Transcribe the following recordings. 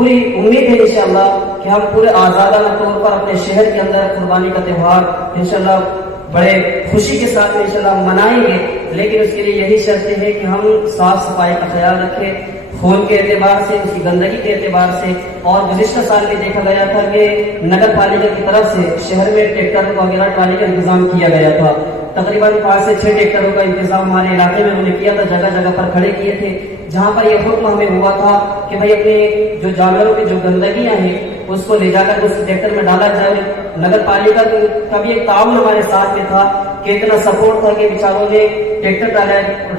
पूरी उम्मीद है इंशाअल्लाह कि हम पूरे आजादाना तौर पर अपने शहर के अंदर कुर्बानी का त्यौहार इंशाअल्लाह बड़े खुशी के साथ इंशाअल्लाह मनाएंगे। लेकिन उसके लिए यही शर्त है कि हम साफ सफाई का ख्याल रखें, खून के एतबार से, उसकी गंदगी के एतबार से। और गुज़िश्ता साल में देखा गया था कि नगर पालिका की तरफ से शहर में ट्रैक्टर वगैरह ट्राली का इंतजाम किया गया था। तकरीबन 5 से 6 ट्रैक्टरों का इंतजाम हमारे इलाके में उन्होंने किया था, जगह जगह पर खड़े किए थे, जहां पर यह हुक्म हमें हुआ था कि भाई अपने जो जानवरों की जो गंदगियां हैं उसको ले जाकर उस ट्रैक्टर में डाला जाए। नगर पालिका का भी एक ताउन हमारे साथ में था कि इतना सपोर्ट था कि बेचारों ने ट्रैक्टर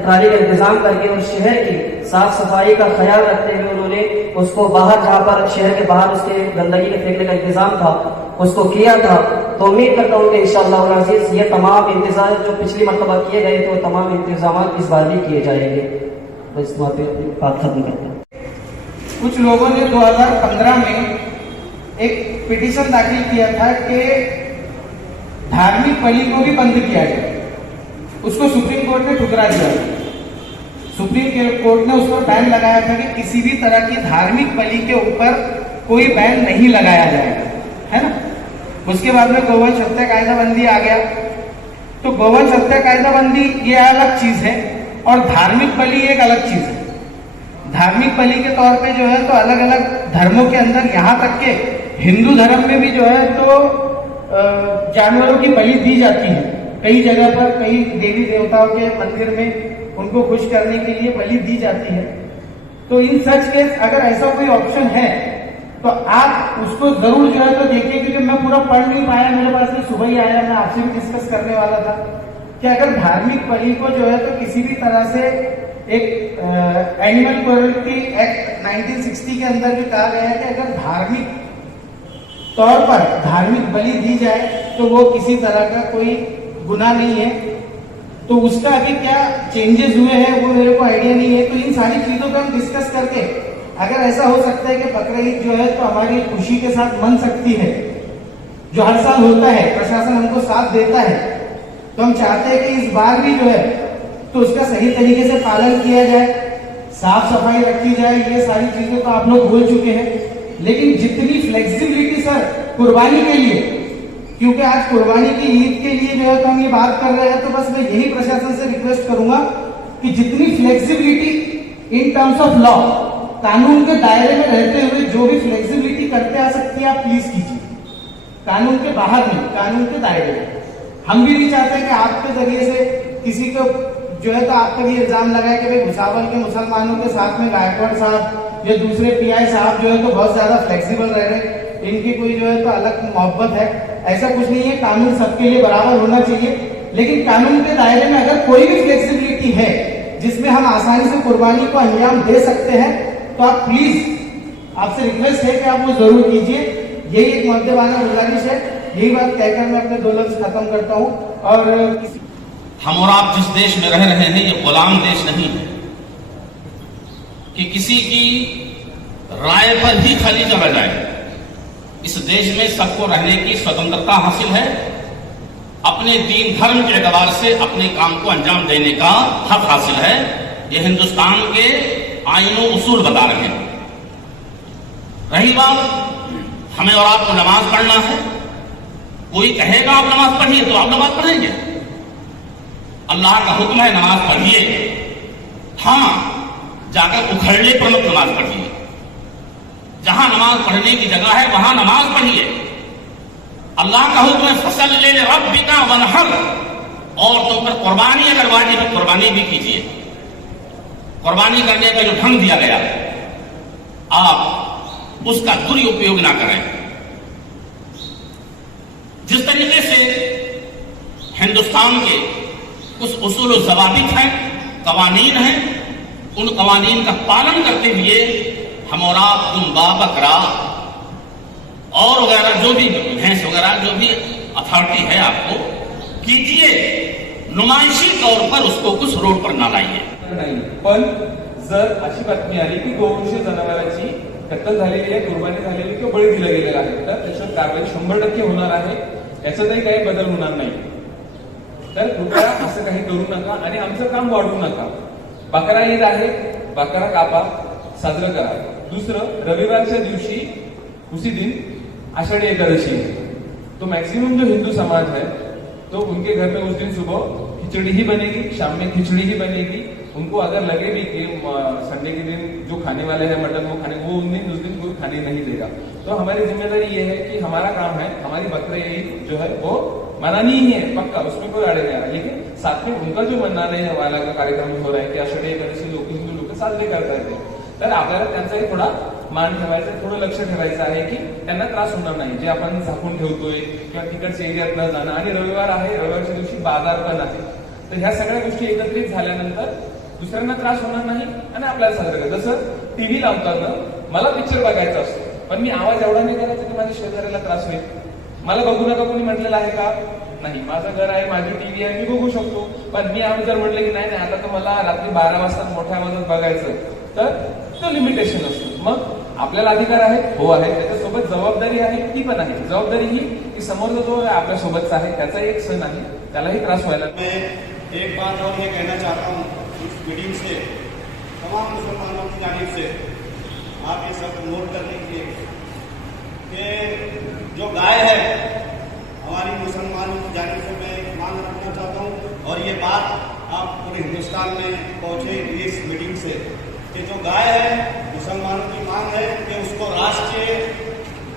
ट्राली का इंतजाम करके और शहर की साफ सफाई का ख्याल रखते हुए उन्होंने उसको बाहर, जहाँ पर शहर के बाहर उसके गंदगी के फेंकने का इंतजाम था, उसको किया था। तो उम्मीद करता हूँ कि इंशाअल्लाह अज़ीज़ ये तमाम इंतजाम जो पिछली मरतबा किए गए थे वो तमाम इंतजाम इस बार भी किए जाएंगे। बस वहाँ पे बात खत्म करते हैं। कुछ लोगों ने 2015 में एक पिटीशन दाखिल किया था कि धार्मिक बलि को भी बंद किया जाए। उसको सुप्रीम कोर्ट ने ठुकरा दिया। सुप्रीम कोर्ट ने उसको बैन लगाया था कि किसी भी तरह की धार्मिक बलि के ऊपर कोई बैन नहीं लगाया जाएगा, है ना। उसके बाद में गोवंश हत्या कायदाबंदी आ गया। तो गोवंश हत्या कायदाबंदी ये अलग चीज है और धार्मिक बलि एक अलग चीज है। धार्मिक बलि के तौर पे जो है तो अलग अलग धर्मों के अंदर, यहाँ तक के हिंदू धर्म में भी जो है तो जानवरों की बलि दी जाती है। कई जगह पर कई देवी देवताओं के मंदिर में उनको खुश करने के लिए बलि दी जाती है। तो इन सच केस अगर ऐसा कोई ऑप्शन है तो आप उसको जरूर जो है तो देखिए, क्योंकि मैं पूरा पढ़ नहीं पाया, मेरे पास में सुबह ही आया, मैं आपसे भी डिस्कस करने वाला था कि अगर धार्मिक बलि को जो है तो किसी भी तरह से एक एनिमल क्रुएल्टी एक्ट 1960 के अंदर भी कहा गया है कि अगर धार्मिक तौर पर धार्मिक बलि दी जाए तो वो किसी तरह का कोई गुनाह नहीं है। तो उसका अभी क्या चेंजेस हुए हैं वो मेरे को आइडिया नहीं है। तो इन सारी चीजों पर हम डिस्कस करके अगर ऐसा हो सकता है कि बकरा ईद जो है तो हमारी खुशी के साथ मन सकती है, जो हर साल होता है, प्रशासन हमको साथ देता है, तो हम चाहते हैं कि इस बार भी जो है तो उसका सही तरीके से पालन किया जाए, साफ सफाई रखी जाए। ये सारी चीजें तो आप लोग बोल चुके हैं, लेकिन जितनी फ्लेक्सिबिलिटी सर कुर्बानी के लिए, क्योंकि आज कुर्बानी की ईद के लिए जो है तो हम ये बात कर रहे हैं, तो बस मैं यही प्रशासन से रिक्वेस्ट करूंगा कि जितनी flexibility in terms of law, कानून के दायरे में रहते हुए जो भी फ्लेक्सिबिलिटी करते आ सकती है आप प्लीज कीजिए। कानून के बाहर नहीं, कानून के दायरे में। हम भी नहीं चाहते कि आपके जरिए से किसी को जो है तो आप पर इल्जाम लगाए कि भाई भुसावल के मुसलमानों के साथ में गायकवाड़ साहब या दूसरे पीआई साहब जो है तो बहुत ज्यादा फ्लेक्सिबल रह रहे, इनकी कोई जो है तो अलग मोहब्बत है। ऐसा कुछ नहीं है, कानून सबके लिए बराबर होना चाहिए, लेकिन कानून के दायरे में अगर कोई भी फ्लेक्सिबिलिटी है जिसमें हम आसानी से कुर्बानी को अंजाम दे सकते हैं तो आप प्लीज, आपसे रिक्वेस्ट है कि आप वो जरूर कीजिए। यही एक मद्देवाना गुजारिश है। यही बात कहकर मैं अपने 2 लफ्ज खत्म करता हूँ। और हम और आप जिस देश में रह रहे हैं ये गुलाम देश नहीं है कि किसी की राय पर ही खाली चला जाए। इस देश में सबको रहने की स्वतंत्रता हासिल है, अपने दीन धर्म के एतबार से अपने काम को अंजाम देने का हक हासिल है। ये हिंदुस्तान के आईनों उसूल बता रहे हैं। रही बात हमें और आपको नमाज पढ़ना है, कोई कहेगा आप नमाज पढ़िए तो आप नमाज पढ़ेंगे। अल्लाह का हुक्म है नमाज पढ़िए, हाँ जाकर उखड़ले पर मत नमाज पढ़िए। जहां नमाज पढ़ने की जगह है वहां नमाज पढ़िए। अल्लाह का हुक्म है फसल ले रब्बिका वनहर, और तुम पर कुर्बानी अगर वाजिब है कुर्बानी भी कीजिए। कुर्बानी करने का जो ढंग दिया गया आप उसका दुरुपयोग ना करें। जिस तरीके से हिंदुस्तान के कुछ उसूल और ज़वाबित हैं, कवानीन हैं, उन कवानीन का पालन करते हुए हम और आप दुम्बा बकरा और वगैरह जो भी भैंस वगैरह जो भी अथॉरिटी है आपको कीजिए, नुमाइशी तौर पर उसको कुछ रोड पर ना लाइए। नाही, पण जर अशी बातमी आली की गोवंश जनावरांची कत्तल झालेली आहे, कुर्बानी झालेली किंवा बळी दिला गेलेला आहे, तर त्याच्यात कारवाई 100% होणार आहे, याच्यातही काही बदल होणार नाही। तर कृपया असं काही करू नका आणि आमचं काम वाढवू नका। बकरा ईद आहे, बकरा कापा, साजरं करा। दुसरं, रविवारच्या दिवशी उसी दिन आषाढ़ी एकादशी है, तो मैक्सिमम जो हिंदू समाज है तो उनके घर में उस दिन सुबह खिचड़ी ही बनेगी, शाम में खिचड़ी ही बनेगी। उनको अगर लगे भी कि संडे के दिन जो खाने वाले हैं मटन वो खाने, वो उस दिन कोई खाने नहीं देगा। तो हमारी जिम्मेदारी ये है कि हमारा काम है, हमारी बकरे ईद जो है वो मनानी ही है पक्का, उसमें कोई आड़े नहीं आ रहा, लेकिन साथ में उनका जो मनाने वाला का कार्यक्रम हो रहा है की आषाढी एकादशी हिंदू लोक साजरे करतात, तर आपल्याला त्यांचाही थोडा मान ठेवायचा, थोडं लक्ष ठेवायचं आहे की त्यांना त्रास होणार नाही, जे आपण झाकून ठेवतोय किंवा तिकडच्या एरियात न जाणं, आणि रविवार आहे, रविवारच्या दिवशी बाजार पण आहे, तर ह्या सगळ्या गोष्टी एकत्रित झाल्यानंतर दुसऱ्यांना त्रास होणार नाही आणि आपल्याला साजरं करायचं। जसं टीव्ही लावताना मला पिक्चर बघायचा असतो, पण मी आवाज एवढा नाही करायचा की माझ्या शेजाऱ्याला त्रास होईल। मला बघू नका कोणी म्हटलेलं आहे का? नाही, माझं घर आहे, माझी टीव्ही आहे, मी बघू शकतो, पण मी आम्ही जर म्हटलं की नाही आता तर मला रात्री 12 वाजता मोठ्या आवाजात बघायचं, तर तो लिमिटेशन असतो। मग आपल्याला अधिकार आहे, हो आहे, त्याच्यासोबत जबाबदारी आहे, ती पण आहे। जबाबदारी ही की समोरचा जो आपल्या सोबतचा आहे त्याचा एक सण आहे, त्यालाही त्रास व्हायला। मैं एक बात और ये कहना चाहता हूँ इस मीटिंग से, तमाम मुसलमानों की जानिब से आप ये सब नोट कर लीजिए कि जो गाय है हमारी मुसलमानों की जानिब से मैं मांग रखना चाहता हूँ, और ये बात आप पूरे हिंदुस्तान में पहुंचे इस मीटिंग से कि जो गाय है मुसलमानों की मांग है कि उसको राष्ट्रीय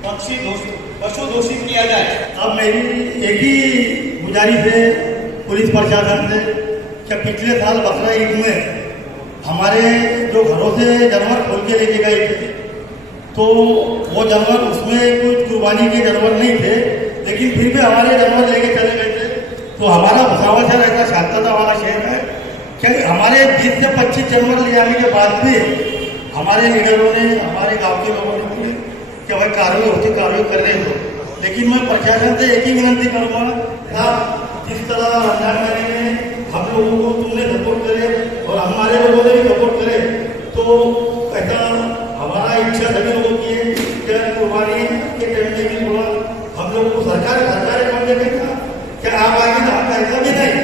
पशु घोषित किया जाए। अब मेरी एक ही गुजारिश है पुलिस प्रशासन से कि पिछले साल बकरा ईद में हमारे जो घरों से जानवर खोल के लेके गए थे, तो वो जानवर उसमें कुछ कुर्बानी के जानवर नहीं थे, लेकिन फिर भी हमारे जानवर लेके चले गए थे। तो हमारा भुसावल शहर ऐसा शांतता वाला शहर है कि हमारे 20 से 25 जानवर ले आने के बाद भी हमारे लीडरों ने, हमारे गांव के लोगों ने बोले कि भाई कार्रवाई कर रहे हो। लेकिन मैं प्रशासन से एक ही विनती करूंगा, आप जिस तरह रमजान महीने में हम लोगों को तुमने सपोर्ट करे और हमारे लोगों ने भी सपोर्ट करे, तो ऐसा हमारा इच्छा सभी लोगों की है कि कुर्बानी के टाइम में भी थोड़ा हम लोगों को सरकारी काम देखेगा क्या आप आगे ना, ऐसा भी नहीं।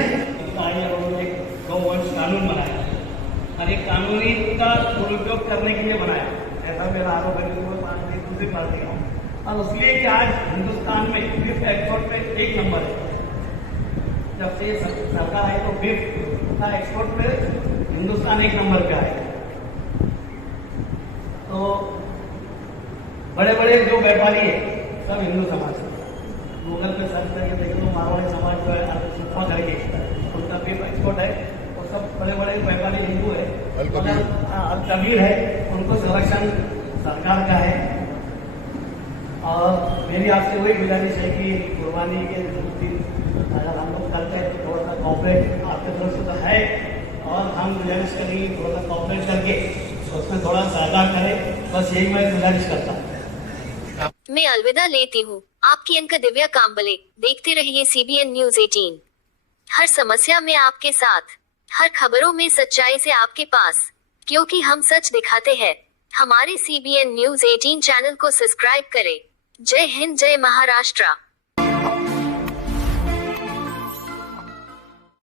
गौवंश कानून बनाया और एक कानूनी का दुरुपयोग करने के लिए बनाया, ऐसा मेरा आरोप है। दूसरी पार्टी का और उसलिए कि आज हिंदुस्तान में बीफ एक्सपोर्ट पे 1 नंबर है। जब से सरकार है तो बीफ का एक्सपोर्ट पे हिंदुस्तान 1 नंबर पे आएगा। तो बड़े बड़े जो व्यापारी है सब हिंदू समाज है। गूगल पे सर्च करके देखें तो मारवाड़ी समाज जो है सुपा करके उनका बीफ एक्सपोर्ट है, और सब बड़े बड़े व्यापारी हिंदू है, अल कबीर है, उनको संरक्षण सरकार का है। और मेरी आपसे वही गुजारिश है कि कुर्बानी के दिन अगर हम लोग करते हैं तो थोड़ा सा कॉपरेट आपके तरफ से तो है, और हम गुजारिश करेंगे थोड़ा सा कॉपरेट करके उसमें थोड़ा सहयोग करें, बस यही मैं गुजारिश करता हूँ। मैं अलविदा लेती हूँ। आपकी अंक दिव्या कांबले। देखते रहिए CBN न्यूज 18। हर समस्या में आपके साथ, हर खबरों में सच्चाई से आपके पास, क्योंकि हम सच दिखाते हैं। हमारे CBN न्यूज 18 चैनल को सब्सक्राइब करें। जय हिंद, जय महाराष्ट्र।